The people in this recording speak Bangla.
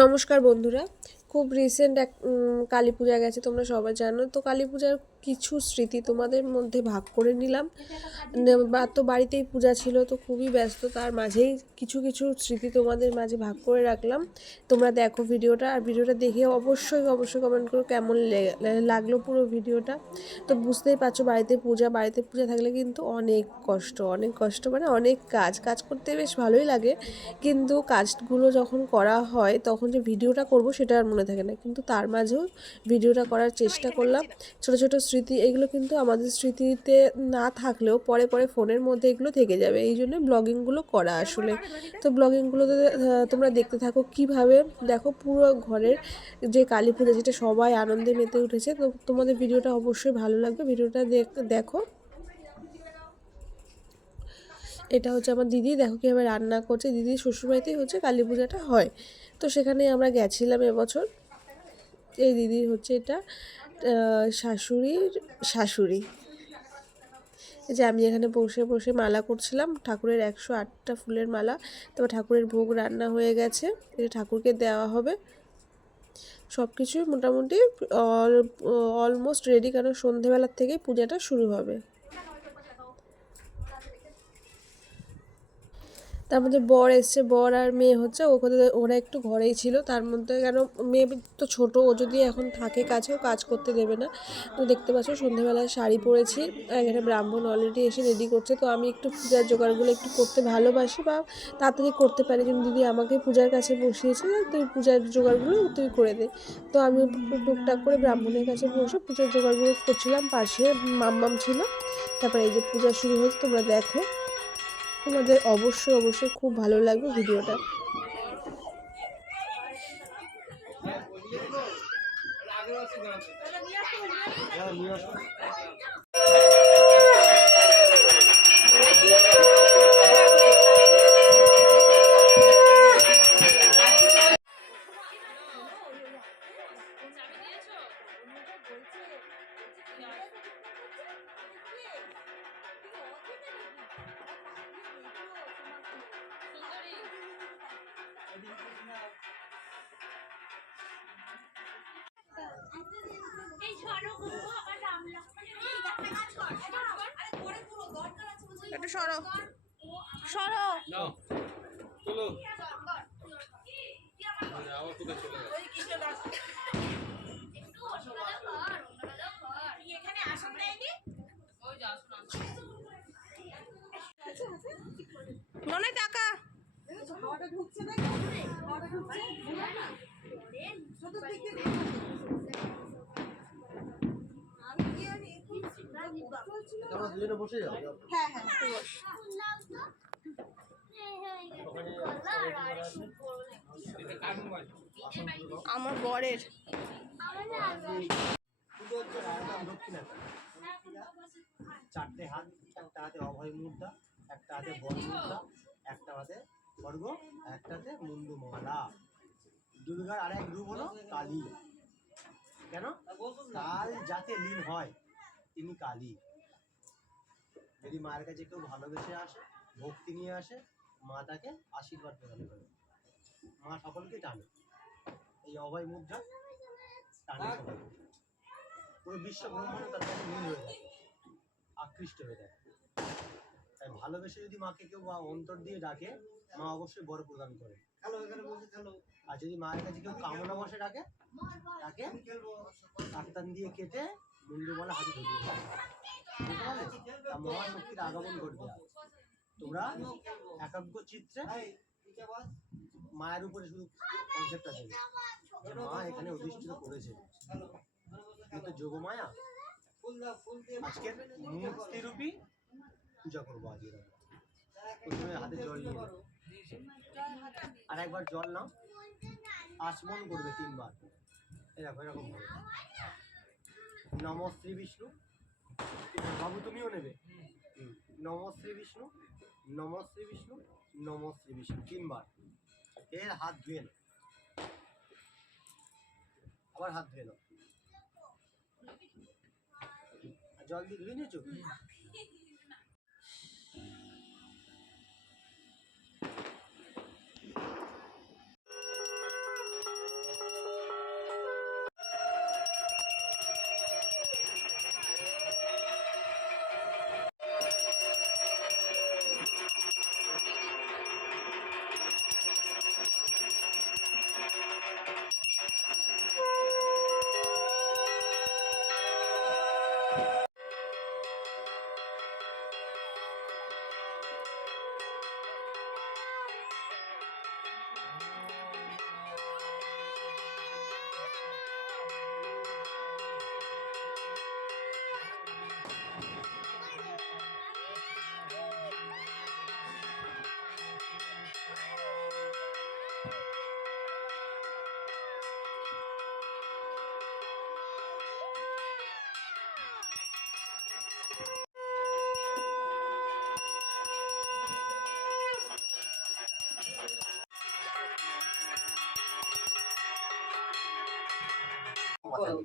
নমস্কার বন্ধুরা, খুব রিসেন্ট এক কালী পূজা গেছে, তোমরা সবাই জানো। তো কালী পূজার কিছু স্মৃতি তোমাদের মধ্যে ভাগ করে নিলাম। তো বাড়িতেই পূজা ছিল, তো খুবই ব্যস্ত, তার মাঝেই কিছু কিছু স্মৃতি তোমাদের মাঝে ভাগ করে রাখলাম। তোমরা দেখো ভিডিওটা, আর ভিডিওটা দেখে অবশ্যই কমেন্ট করো কেমন লাগলো পুরো ভিডিওটা। তো বুঝতেই পারছো, বাড়িতে পূজা থাকলে কিন্তু অনেক কষ্ট মানে অনেক কাজ করতে বেশ ভালোই লাগে, কিন্তু কাজগুলো যখন করা হয় তখন যে ভিডিওটা করব সেটা আর মনে থাকে না, কিন্তু তার মাঝেও ভিডিওটা করার চেষ্টা করলাম। ছোট ছোট স্মৃতি, এগুলো কিন্তু আমাদের স্মৃতিতে না থাকলেও পরে ফোনের মধ্যে এগুলো থেকে যাবে, এই জন্য ব্লগিংগুলো করা আসলে। তো ব্লগিংগুলোতে তোমরা দেখতে থাকো কিভাবে, দেখো পুরো ঘরের যে কালী পূজা, যেটা সবাই আনন্দে মেতে উঠেছে। তো তোমাদের ভিডিওটা অবশ্যই ভালো লাগবে, ভিডিওটা দেখো। এটা হচ্ছে আমার দিদি, দেখো কীভাবে রান্না করছে। দিদির শ্বশুরবাড়িতেই হচ্ছে কালী পূজাটা হয়, তো সেখানে আমরা গেছিলাম এবছর। এই দিদির হচ্ছে এটা শাশুড়ি। যে আমি এখানে বসে মালা করছিলাম, ঠাকুরের 108টা ফুলের মালা। তবে ঠাকুরের ভোগ রান্না হয়ে গেছে, এটা ঠাকুরকে দেওয়া হবে। সব কিছুই মোটামুটি অলমোস্ট রেডি, কারণ সন্ধেবেলার থেকেই পূজাটা শুরু হবে। তার মধ্যে বর এসছে, বর আর মেয়ে হচ্ছে ওরা একটু ঘরেই ছিল। তার মধ্যে কেন, মেয়ে তো ছোটো, ও যদি এখন থাকে কাছেও কাজ করতে দেবে না। তো দেখতে পাচ্ছ সন্ধেবেলায় শাড়ি পরেছি, এখানে ব্রাহ্মণ অলরেডি এসে রেডি করছে। তো আমি একটু পূজার জোগাড়গুলো একটু করতে ভালোবাসি, বা তাড়াতাড়ি করতে পারি, কিন্তু দিদি আমাকে পূজার কাছে বসিয়েছে, তুই পূজার জোগাড়গুলো তুই করে দে। তো আমি টুকটাক করে ব্রাহ্মণের কাছে বসে পূজার জোগাড়গুলো করছিলাম, পাশে মাম্মাম ছিল। তারপরে এই যে পূজা শুরু হয়েছে, তোমরা দেখো। তোমাদের অবশ্যই খুব ভালো লাগবে ভিডিওটা। একটু সরো চলো। ননে টাকা আমার বরের চারটে হাত, একটা হাতে অভয় মুদ্রা, একটা হাতে বল মুদ্রা, একটা হাতে খড়গ, একটা হাতে মুন্ডু মালা। দুর্গার আরেক রূপ হলো কালী। কেন? কাল যাতে লীন হয়, তিনি কালী। যদি মায়ের কাছে কেউ ভালোবেসে আসে, ভক্তি নিয়ে আসে, মা তাকে আশীর্বাদ প্রদান করে। মা সকলকে টানে, এই অভয় মুদ্রা টানে সকলকে। পুরো বিশ্ব ব্রহ্মাণ্ড তার কাছে লীন হয়ে যায়, আকৃষ্ট হয়ে যায়। তাই ভালোবেসে যদি মাকে কেউ বা অন্তর দিয়ে ডাকে, মা অবশ্যই বর প্রদান করে। আর যদি মায়ের কাছে কেউ কামনা বসে ডাকে, তাকে কাকতান দিয়ে কেটে মুন্ডুমালা হাতে ধরিয়ে দেয়। তা মহাশক্তির আগমন ঘটবে। তোমরা একাগ্র চিত্রে মায়ের উপরে শুধু কনসেপ্টটা দেবে, মা এখানে অধিষ্ঠিত করেছে, কিন্তু যোগমায়া। আজকের মূর্তিরূপী পূজা করবো আজকে। প্রথমে হাতে জল নিয়ে নাও, আর একবার জল নাও, আচমন করবে 3 বার। এরকম হবে। নম শ্রী বিষ্ণু। বাবু তুমিও নেবে। নম শ্রী বিষ্ণু, নম শ্রী বিষ্ণু, নম শ্রী বিষ্ণু 3 বার। এর হাত ধুয়ে নাও, আবার হাত ধুয়ে নাও। জল দিয়ে ধুয়ে নিয়েছো? করো।